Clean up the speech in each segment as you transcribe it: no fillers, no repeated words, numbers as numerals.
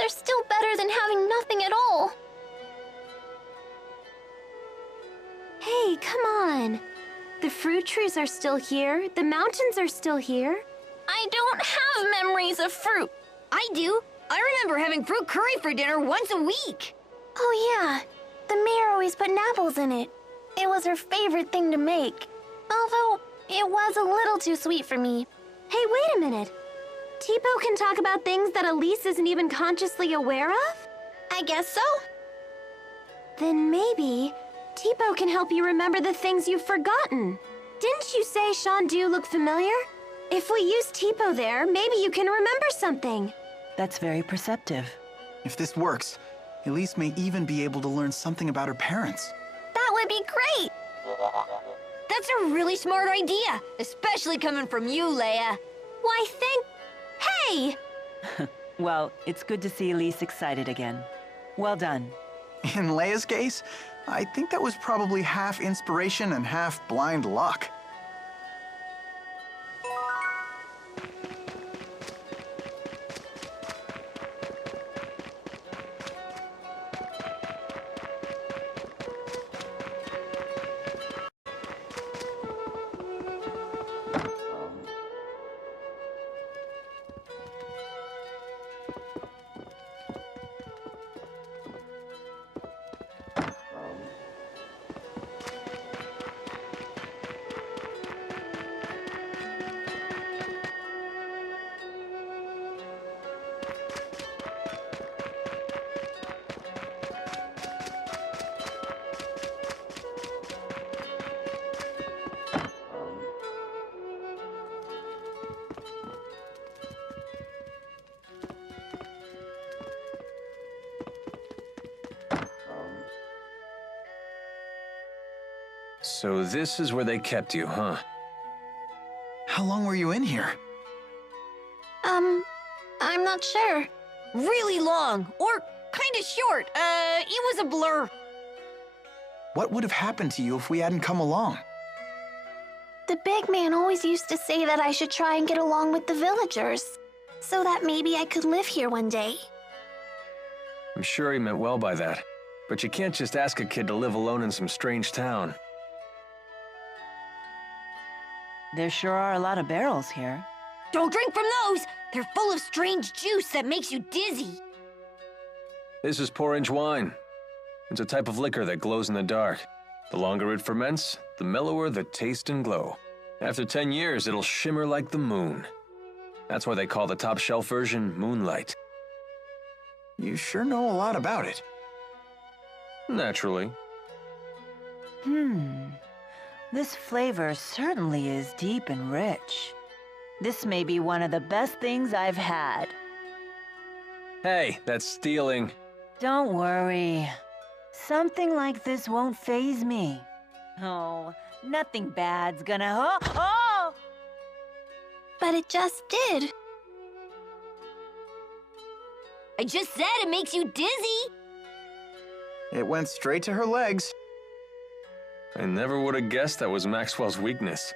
they're still better than having nothing at all. Hey, come on. The fruit trees are still here. The mountains are still here. I don't have memories of fruit. I do. I remember having fruit curry for dinner once a week. Oh yeah, the mayor always put apples in it. It was her favorite thing to make. Although, it was a little too sweet for me. Hey, wait a minute. Tipo can talk about things that Elize isn't even consciously aware of? I guess so. Then maybe Tipo can help you remember the things you've forgotten. Didn't you say Shandu looked familiar? If we use Tipo there, maybe you can remember something. That's very perceptive. If this works, Elize may even be able to learn something about her parents. That would be great! That's a really smart idea, especially coming from you, Leia. Why, Hey! Well, it's good to see Elize excited again. Well done. In Leia's case, I think that was probably half inspiration and half blind luck. So this is where they kept you, huh? How long were you in here? I'm not sure. Really long, or kinda short. It was a blur. What would have happened to you if we hadn't come along? The big man always used to say that I should try and get along with the villagers, so that maybe I could live here one day. I'm sure he meant well by that. But you can't just ask a kid to live alone in some strange town. There sure are a lot of barrels here. Don't drink from those! They're full of strange juice that makes you dizzy. This is porridge wine. It's a type of liquor that glows in the dark. The longer it ferments, the mellower the taste and glow. After 10 years, it'll shimmer like the moon. That's why they call the top shelf version Moonlight. You sure know a lot about it. Naturally. This flavor certainly is deep and rich. This may be one of the best things I've had. Hey, that's stealing. Don't worry. Something like this won't faze me. Oh, nothing bad's gonna... Oh! But it just did. I just said it makes you dizzy. It went straight to her legs. I never would have guessed that was Maxwell's weakness.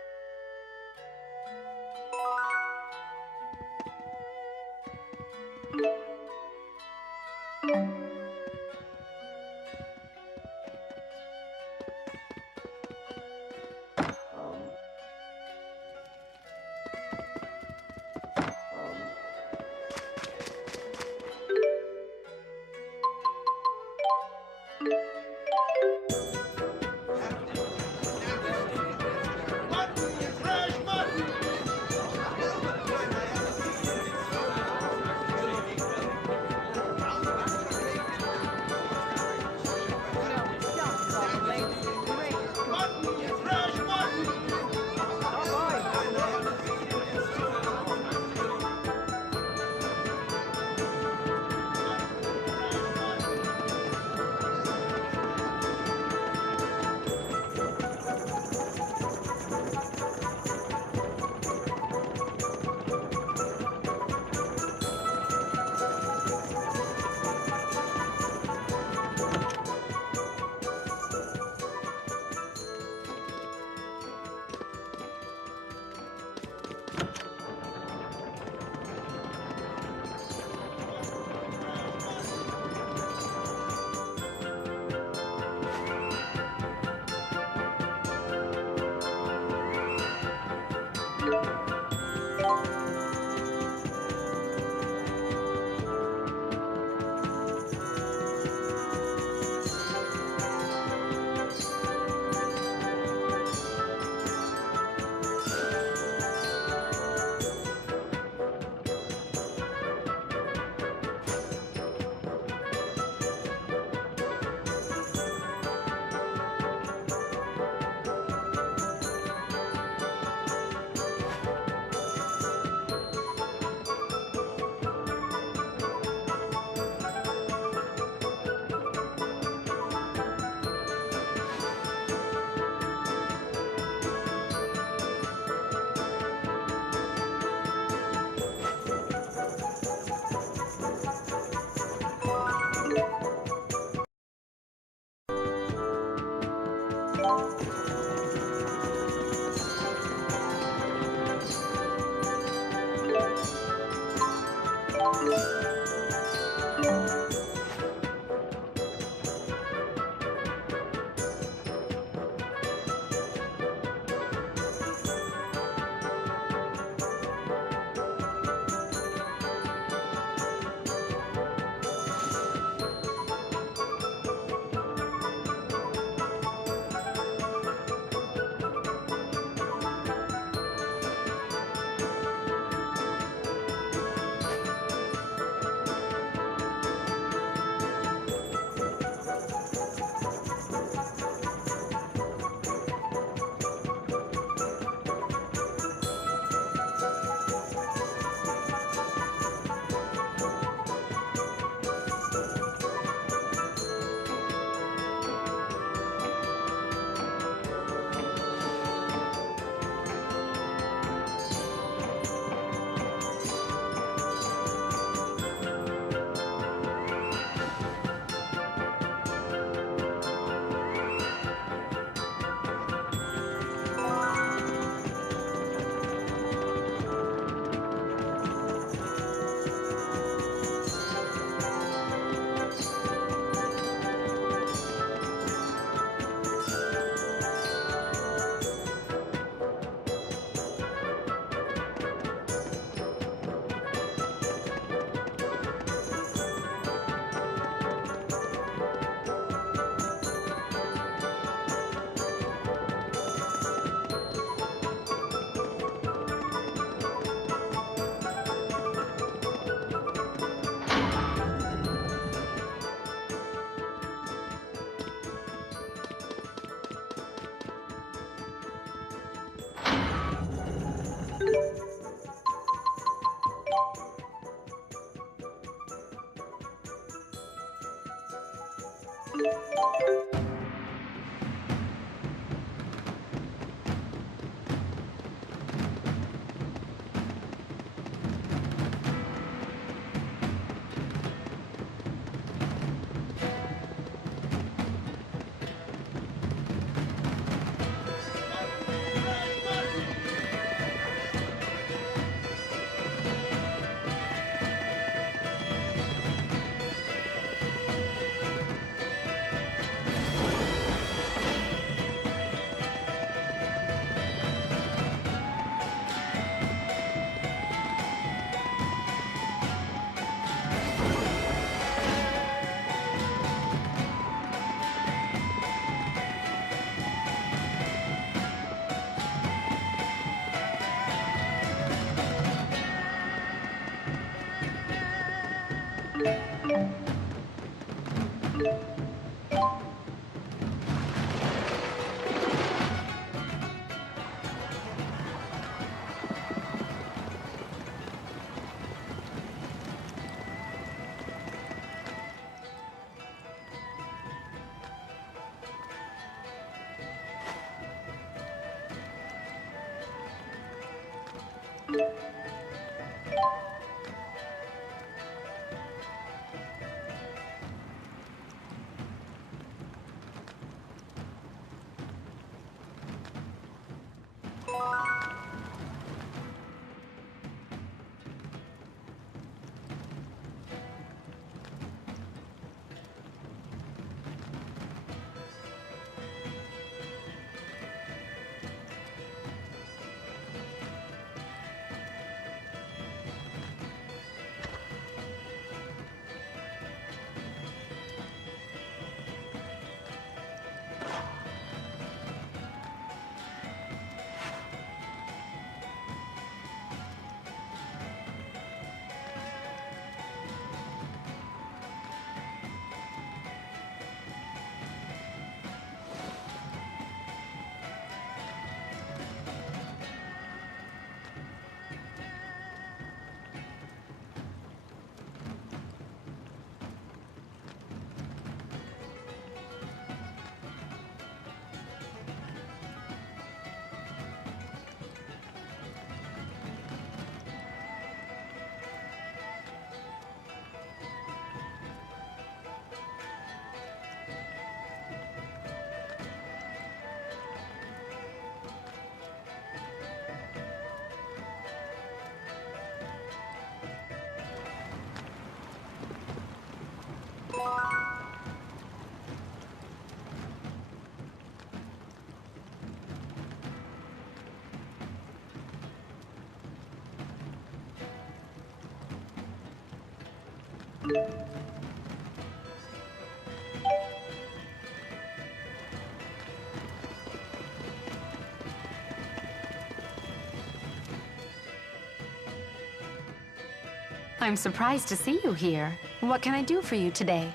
I'm surprised to see you here. What can I do for you today?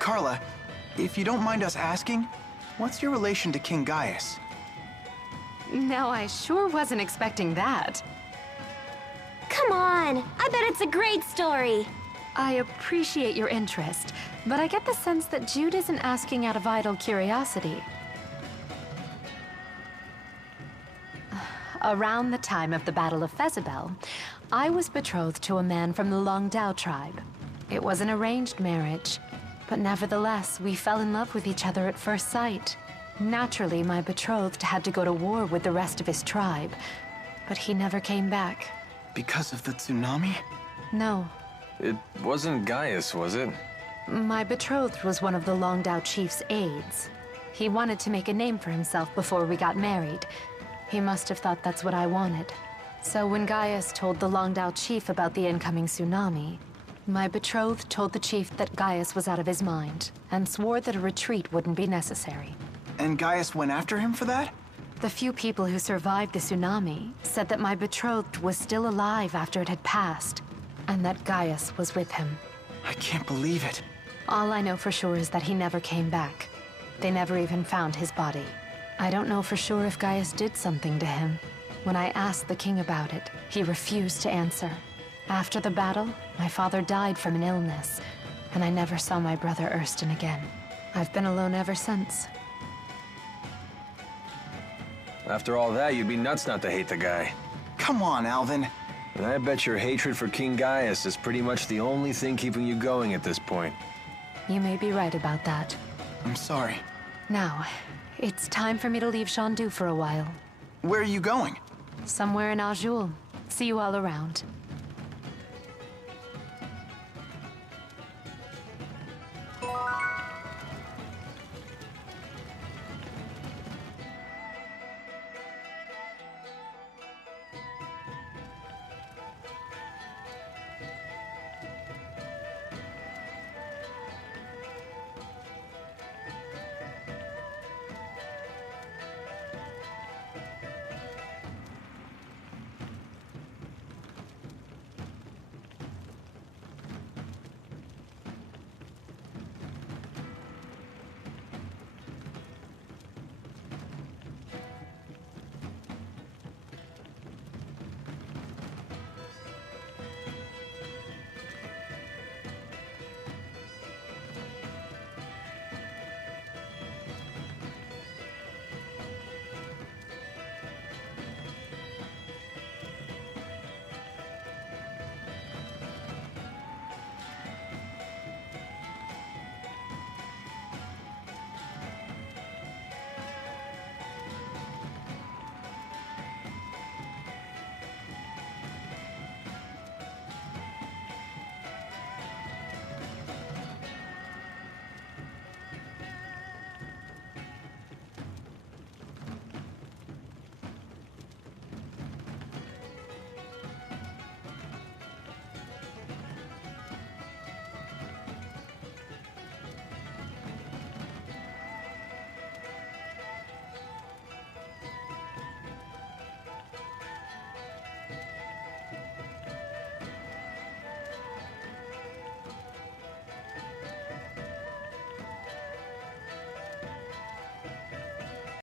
Carla, if you don't mind us asking, what's your relation to King Gaius? No, I sure wasn't expecting that. Come on! I bet it's a great story! I appreciate your interest, but I get the sense that Jude isn't asking out of idle curiosity. Around the time of the Battle of Fezabel, I was betrothed to a man from the Longdao tribe. It was an arranged marriage, but nevertheless, we fell in love with each other at first sight. Naturally, my betrothed had to go to war with the rest of his tribe, but he never came back. Because of the tsunami? No. It wasn't Gaius, was it? My betrothed was one of the Longdao chief's aides. He wanted to make a name for himself before we got married. He must have thought that's what I wanted. So when Gaius told the Longdao chief about the incoming tsunami, my betrothed told the chief that Gaius was out of his mind, and swore that a retreat wouldn't be necessary. And Gaius went after him for that? The few people who survived the tsunami said that my betrothed was still alive after it had passed, and that Gaius was with him. I can't believe it. All I know for sure is that he never came back. They never even found his body. I don't know for sure if Gaius did something to him. When I asked the king about it, he refused to answer. After the battle, my father died from an illness, and I never saw my brother Ersten again. I've been alone ever since. After all that, you'd be nuts not to hate the guy. Come on, Alvin. And I bet your hatred for King Gaius is pretty much the only thing keeping you going at this point. You may be right about that. I'm sorry. Now, it's time for me to leave Shandu for a while. Where are you going? Somewhere in Azul. See you all around.